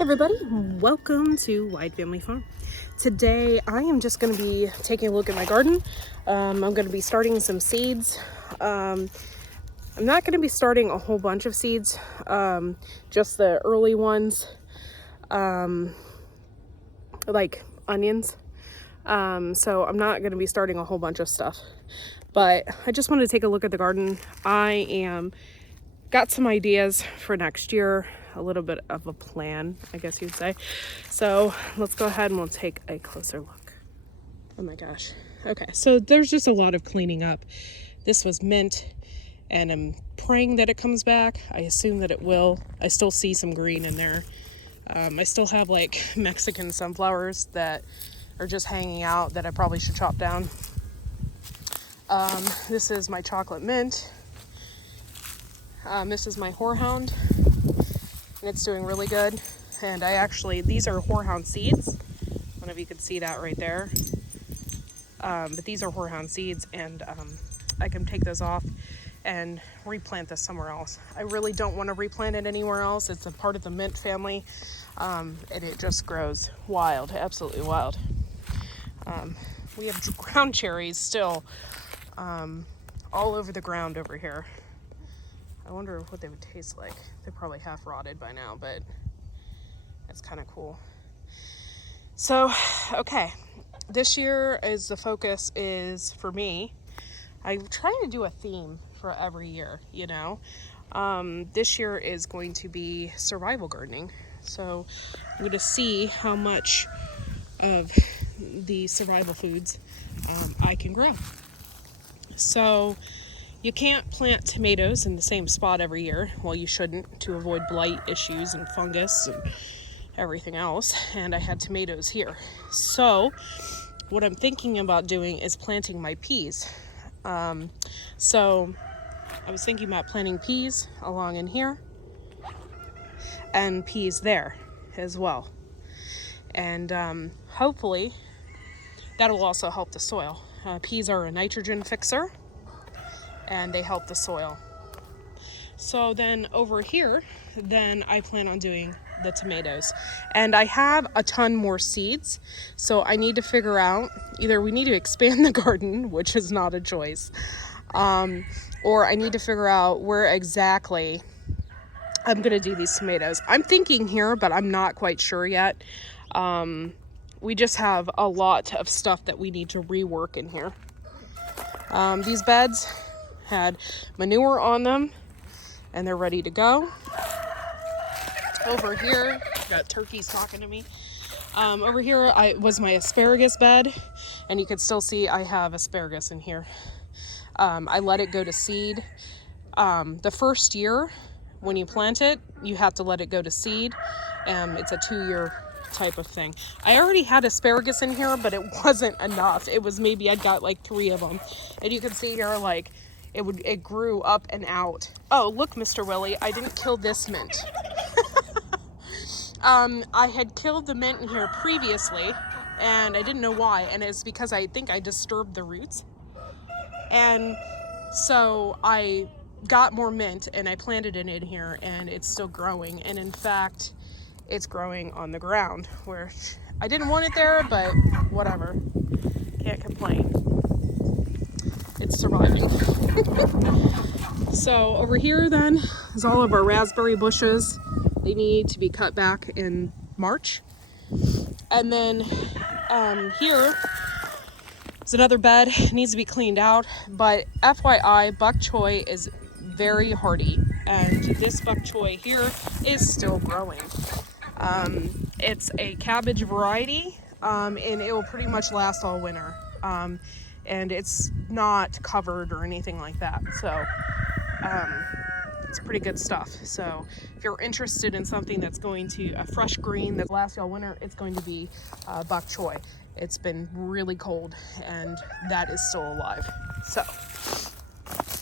Everybody, welcome to Wide Family Farm. Today I am just going to be taking a look at my garden. I'm going to be starting some seeds. I'm not going to be starting a whole bunch of seeds, just the early ones, like onions. So I'm not going to be starting a whole bunch of stuff, but I just wanted to take a look at the garden. Got some ideas for next year, a little bit of a plan, I guess you'd say. So let's go ahead and we'll take a closer look. Oh my gosh. Okay, so there's just a lot of cleaning up. This was mint, and I'm praying that it comes back. I assume that it will. I still see some green in there. I still have like Mexican sunflowers that are just hanging out that I probably should chop down. This is my chocolate mint. This is my horehound, and it's doing really good. And these are horehound seeds. I don't know if you can see that right there. But these are horehound seeds, and I can take those off and replant this somewhere else. I really don't want to replant it anywhere else. It's a part of the mint family, and it just grows wild, absolutely wild. We have ground cherries still all over the ground over here. I wonder what they would taste like. They're probably half rotted by now, but that's kind of cool. So, okay. This year the focus is, for me, I'm trying to do a theme for every year, you know. This year is going to be survival gardening. So I'm going to see how much of the survival foods I can grow. So you can't plant tomatoes in the same spot every year. Well, you shouldn't, to avoid blight issues and fungus and everything else. And I had tomatoes here. So what I'm thinking about doing is planting my peas. So I was thinking about planting peas along in here and peas there as well. And hopefully that'll also help the soil. Peas are a nitrogen fixer, and they help the soil. So then over here, then I plan on doing the tomatoes. And I have a ton more seeds, so I need to figure out, either we need to expand the garden, which is not a choice, or I need to figure out where exactly I'm gonna do these tomatoes. I'm thinking here, but I'm not quite sure yet. We just have a lot of stuff that we need to rework in here. These beds had manure on them, and they're ready to go. Over here, got turkeys talking to me. Over here was my asparagus bed, and you can still see I have asparagus in here. I let it go to seed. The first year when you plant it, you have to let it go to seed. It's a 2-year type of thing. I already had asparagus in here, but it wasn't enough. It was maybe I'd got like 3 of them, and you can see here like it grew up and out. Oh, look, Mr. Willie, I didn't kill this mint. I had killed the mint in here previously, and I didn't know why, and it's because I think I disturbed the roots. And so I got more mint, and I planted it in here, and it's still growing. And in fact, it's growing on the ground, where I didn't want it there, but whatever. Can't complain. It's surviving. So over here then is all of our raspberry bushes. They need to be cut back in March. And then here is another bed. It needs to be cleaned out. But FYI, Bok Choy is very hardy. And this Bok Choy here is still growing. It's a cabbage variety, and it will pretty much last all winter. And it's not covered or anything like that. So it's pretty good stuff. So if you're interested in something that's going to a fresh green that lasts all winter, it's going to be Bok Choy. It's been really cold, and that is still alive. So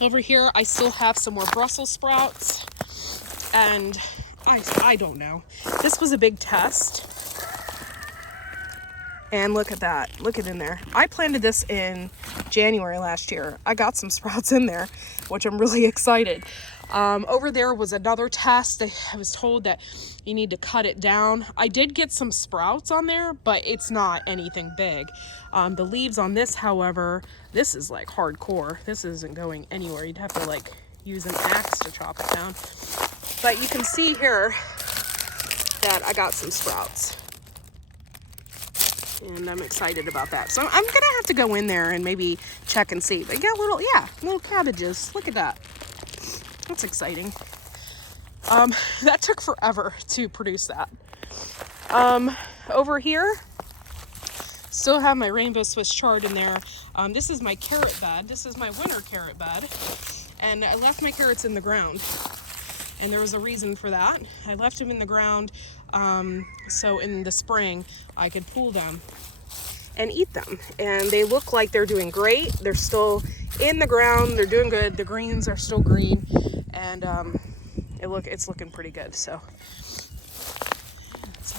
over here, I still have some more Brussels sprouts, and I don't know. This was a big test. And look at that. Look at in there. I planted this in January last year. I got some sprouts in there, which I'm really excited. Over there was another test. I was told that you need to cut it down. I did get some sprouts on there, but it's not anything big. The leaves on this, however, this is like hardcore. This isn't going anywhere. You'd have to like use an axe to chop it down. But you can see here that I got some sprouts. And I'm excited about that. So I'm gonna have to go in there and maybe check and see. But you got little cabbages. Look at that. That's exciting. That took forever to produce that. Over here, still have my rainbow Swiss chard in there. This is my carrot bed. This is my winter carrot bed. And I left my carrots in the ground. And there was a reason for that. I left them in the ground so in the spring I could pull them and eat them. And they look like they're doing great. They're still in the ground. They're doing good. The greens are still green. And it's looking pretty good. So that's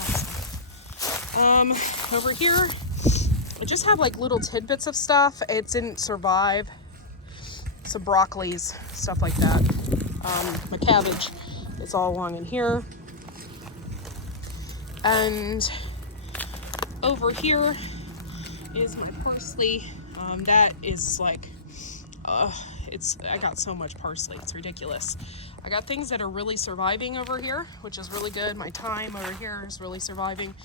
awesome. Over here, I just have like little tidbits of stuff. It didn't survive. Some broccolis, stuff like that. My cabbage is all along in here. And over here is my parsley. That is like, I got so much parsley, it's ridiculous. I got things that are really surviving over here, which is really good. My thyme over here is really surviving.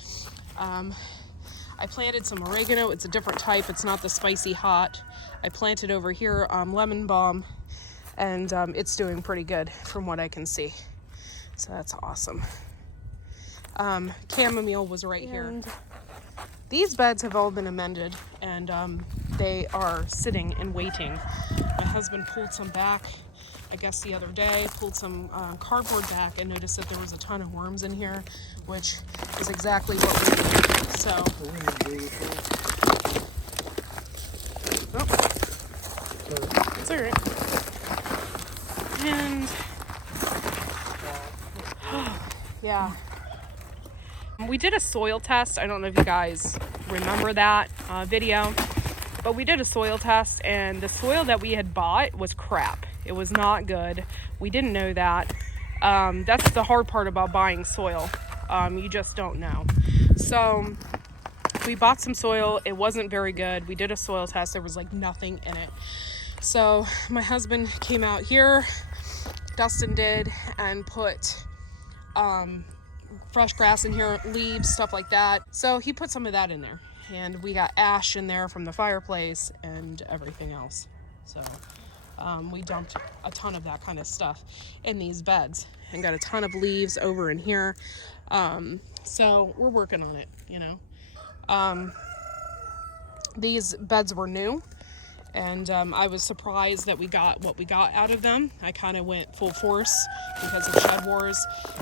I planted some oregano. It's a different type. It's not the spicy hot. I planted over here lemon balm, and it's doing pretty good from what I can see. So that's awesome. Chamomile was right here. These beds have all been amended, and they are sitting and waiting. My husband pulled some back, I guess the other day, pulled some cardboard back and noticed that there was a ton of worms in here, which is exactly what we need. So, it's all right. And, yeah. We did a soil test. I don't know if you guys remember that video, but we did a soil test, and the soil that we had bought was crap. It was not good. We didn't know that. That's the hard part about buying soil. You just don't know. So we bought some soil. It wasn't very good. We did a soil test. There was like nothing in it. So my husband came out here, Dustin did, and put fresh grass in here, leaves, stuff like that. So he put some of that in there, and we got ash in there from the fireplace and everything else. So we dumped a ton of that kind of stuff in these beds and got a ton of leaves over in here. So we're working on it, you know. These beds were new, and I was surprised that we got what we got out of them. I kind of went full force because of shed wars,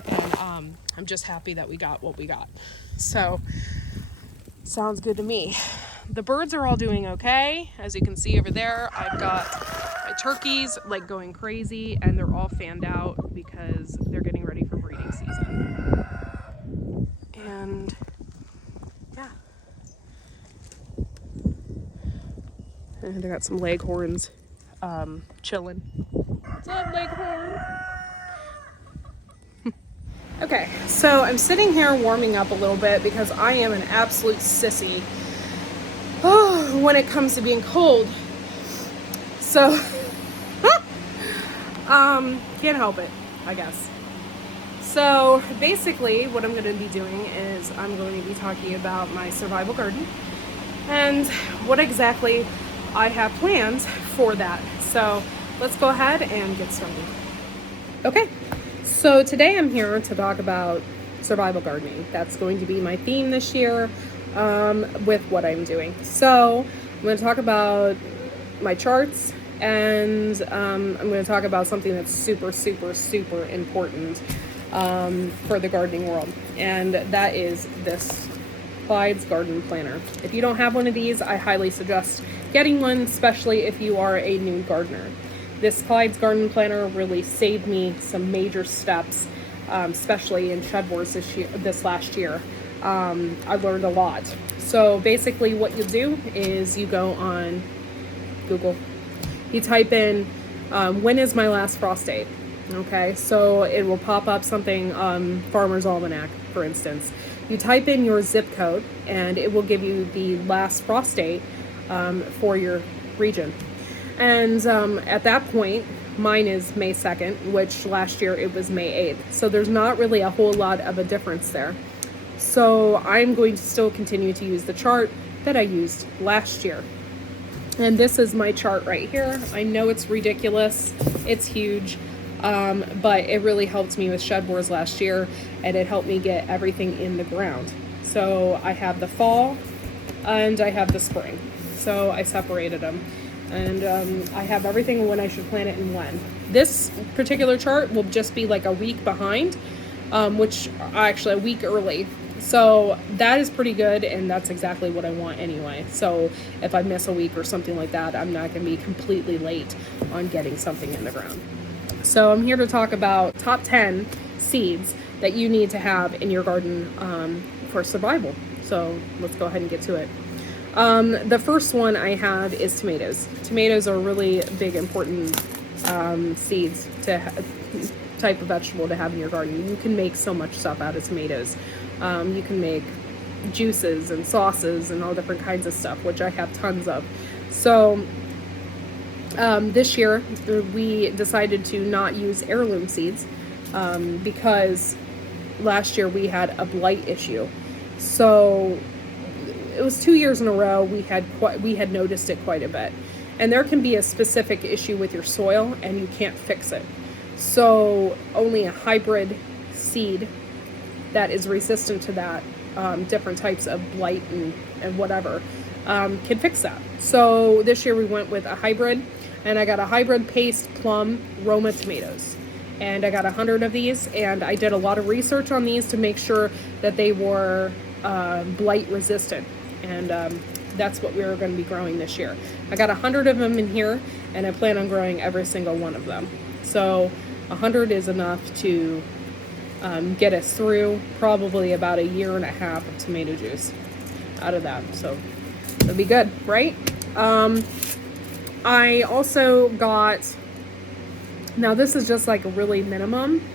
and I'm just happy that we got what we got. So sounds good to me. The birds are all doing okay. As you can see over there, I've got my turkeys like going crazy, and they're all fanned out because they're getting ready for breeding season. And yeah. And I got some leghorns chilling. What's up, leghorn? Okay, so I'm sitting here warming up a little bit because I am an absolute sissy when it comes to being cold. So, can't help it, I guess. So basically what I'm going to be doing is I'm going to be talking about my survival garden and what exactly I have plans for that. So let's go ahead and get started. Okay, so today I'm here to talk about survival gardening. That's going to be my theme this year with what I'm doing. So I'm going to talk about my charts, and I'm going to talk about something that's super, super, super important for the gardening world, and that is this Clyde's Garden Planner. If you don't have one of these, I highly suggest getting one, especially if you are a new gardener. This Clyde's Garden Planner really saved me some major steps, especially in shed wars this last year. I learned a lot. So basically what you do is you go on Google, you type in when is my last frost date, Okay, so it will pop up something, Farmer's Almanac, for instance. You type in your zip code, and it will give you the last frost date for your region. And at that point, mine is May 2nd, which last year it was May 8th. So there's not really a whole lot of a difference there. So I'm going to still continue to use the chart that I used last year. And this is my chart right here. I know it's ridiculous. It's huge. But it really helped me with shed boars last year, and it helped me get everything in the ground. So I have the fall and I have the spring. So I separated them. And I have everything when I should plant it and when. This particular chart will just be like a week behind, which actually a week early. So that is pretty good, and that's exactly what I want anyway. So if I miss a week or something like that, I'm not going to be completely late on getting something in the ground. So I'm here to talk about top 10 seeds that you need to have in your garden for survival. So let's go ahead and get to it. The first one I have is tomatoes. Tomatoes are really big, important seeds type of vegetable to have in your garden. You can make so much stuff out of tomatoes. You can make juices and sauces and all different kinds of stuff, which I have tons of. So this year we decided to not use heirloom seeds because last year we had a blight issue. So it was 2 years in a row we had noticed it quite a bit. And there can be a specific issue with your soil and you can't fix it. So only a hybrid seed that is resistant to that, different types of blight and whatever, can fix that. So this year we went with a hybrid, and I got a hybrid paste plum Roma tomatoes. And I got 100 of these, and I did a lot of research on these to make sure that they were blight resistant. And that's what we were going to be growing this year. I got 100 of them in here, and I plan on growing every single one of them. So 100 is enough to get us through probably about 1.5 years of tomato juice out of that. So it'll be good, right? I also got, now this is just like a really minimum,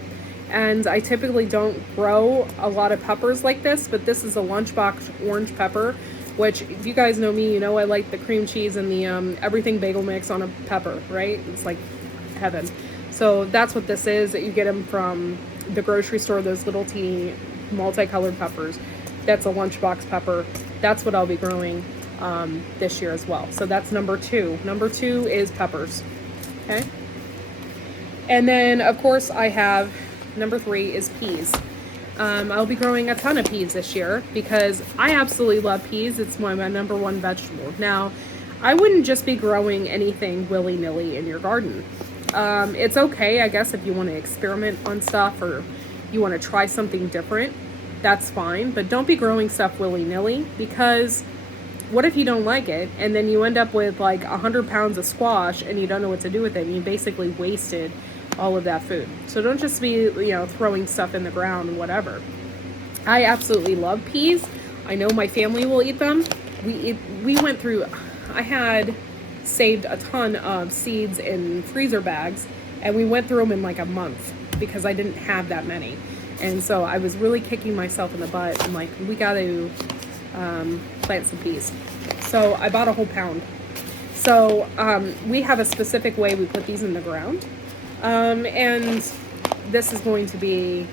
and I typically don't grow a lot of peppers like this, but this is a lunchbox orange pepper, which if you guys know me, you know I like the cream cheese and the everything bagel mix on a pepper, right? It's like heaven. So that's what this is, that you get them from the grocery store, those little teeny multicolored peppers. That's a lunchbox pepper. That's what I'll be growing this year as well. So that's number 2. Number 2 is peppers. Okay. And then of course I have number 3 is peas. I'll be growing a ton of peas this year because I absolutely love peas. It's my number 1 vegetable. Now, I wouldn't just be growing anything willy-nilly in your garden. It's okay, I guess, if you want to experiment on stuff or you want to try something different, that's fine. But don't be growing stuff willy-nilly, because what if you don't like it and then you end up with like 100 pounds of squash and you don't know what to do with it, and you basically wasted all of that food. So don't just be, throwing stuff in the ground and whatever. I absolutely love peas. I know my family will eat them. We went through, I had saved a ton of seeds in freezer bags, and we went through them in like a month because I didn't have that many. And so I was really kicking myself in the butt. I'm like, we got to plant some peas. So I bought a whole pound. So we have a specific way we put these in the ground. And this is going to be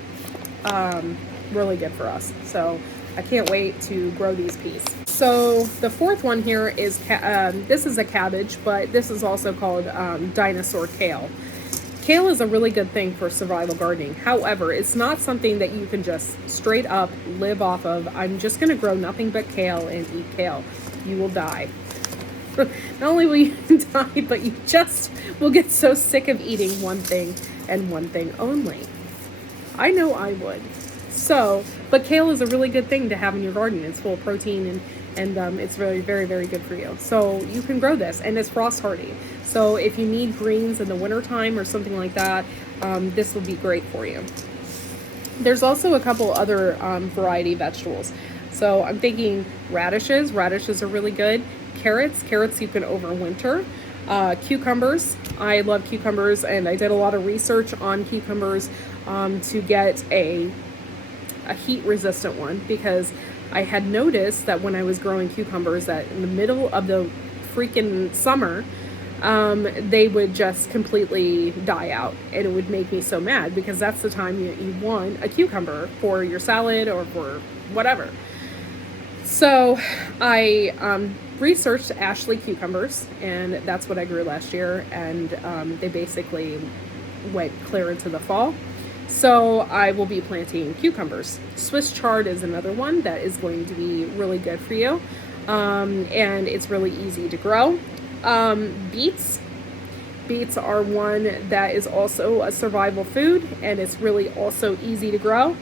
really good for us. So I can't wait to grow these peas. So the 4th one here is, this is a cabbage, but this is also called Dinosaur Kale. Kale is a really good thing for survival gardening. However, it's not something that you can just straight up live off of. I'm just going to grow nothing but kale and eat kale. You will die. Not only will you die, but you just will get so sick of eating one thing and one thing only. I know I would. So, but kale is a really good thing to have in your garden. It's full of protein and it's very, very, very good for you. So you can grow this, and it's frost hardy. So if you need greens in the wintertime or something like that, this will be great for you. There's also a couple other variety vegetables. So I'm thinking radishes. Radishes are really good. Carrots you can overwinter. Cucumbers. I love cucumbers, and I did a lot of research on cucumbers to get a heat resistant one, because I had noticed that when I was growing cucumbers that in the middle of the freaking summer, they would just completely die out, and it would make me so mad, because that's the time you want a cucumber for your salad or for whatever. So I researched Ashley cucumbers, and that's what I grew last year, and they basically went clear into the fall. So I will be planting cucumbers. Swiss chard is another one that is going to be really good for you, and it's really easy to grow. Beets. Beets are one that is also a survival food, and it's really also easy to grow.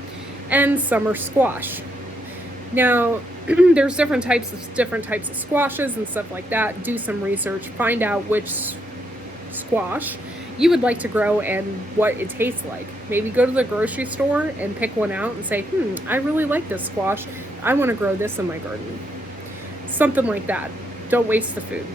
And summer squash. Now, there's different types of squashes and stuff like that. Do some research, find out which squash you would like to grow and what it tastes like. Maybe go to the grocery store and pick one out and say, I really like this squash. I want to grow this in my garden. Something like that. Don't waste the food.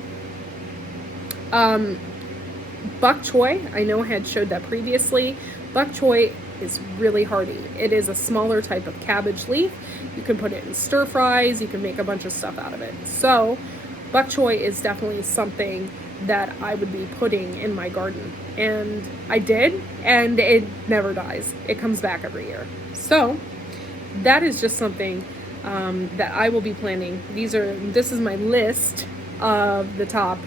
Bok choy, I know I had showed that previously. Bok choy is really hardy. It is a smaller type of cabbage leaf. You can put it in stir fries. You can make a bunch of stuff out of it. So bok choy is definitely something that I would be putting in my garden. And I did, and it never dies. It comes back every year. So that is just something that I will be planting. This is my list of the top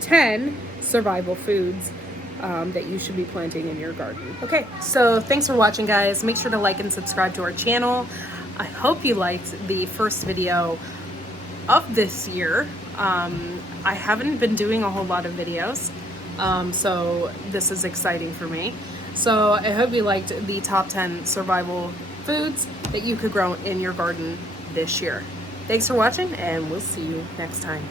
10 survival foods that you should be planting in your garden. Okay, so thanks for watching, guys. Make sure to like and subscribe to our channel. I hope you liked the first video of this year. I haven't been doing a whole lot of videos, so this is exciting for me. So I hope you liked the top 10 survival foods that you could grow in your garden this year. Thanks for watching, and we'll see you next time.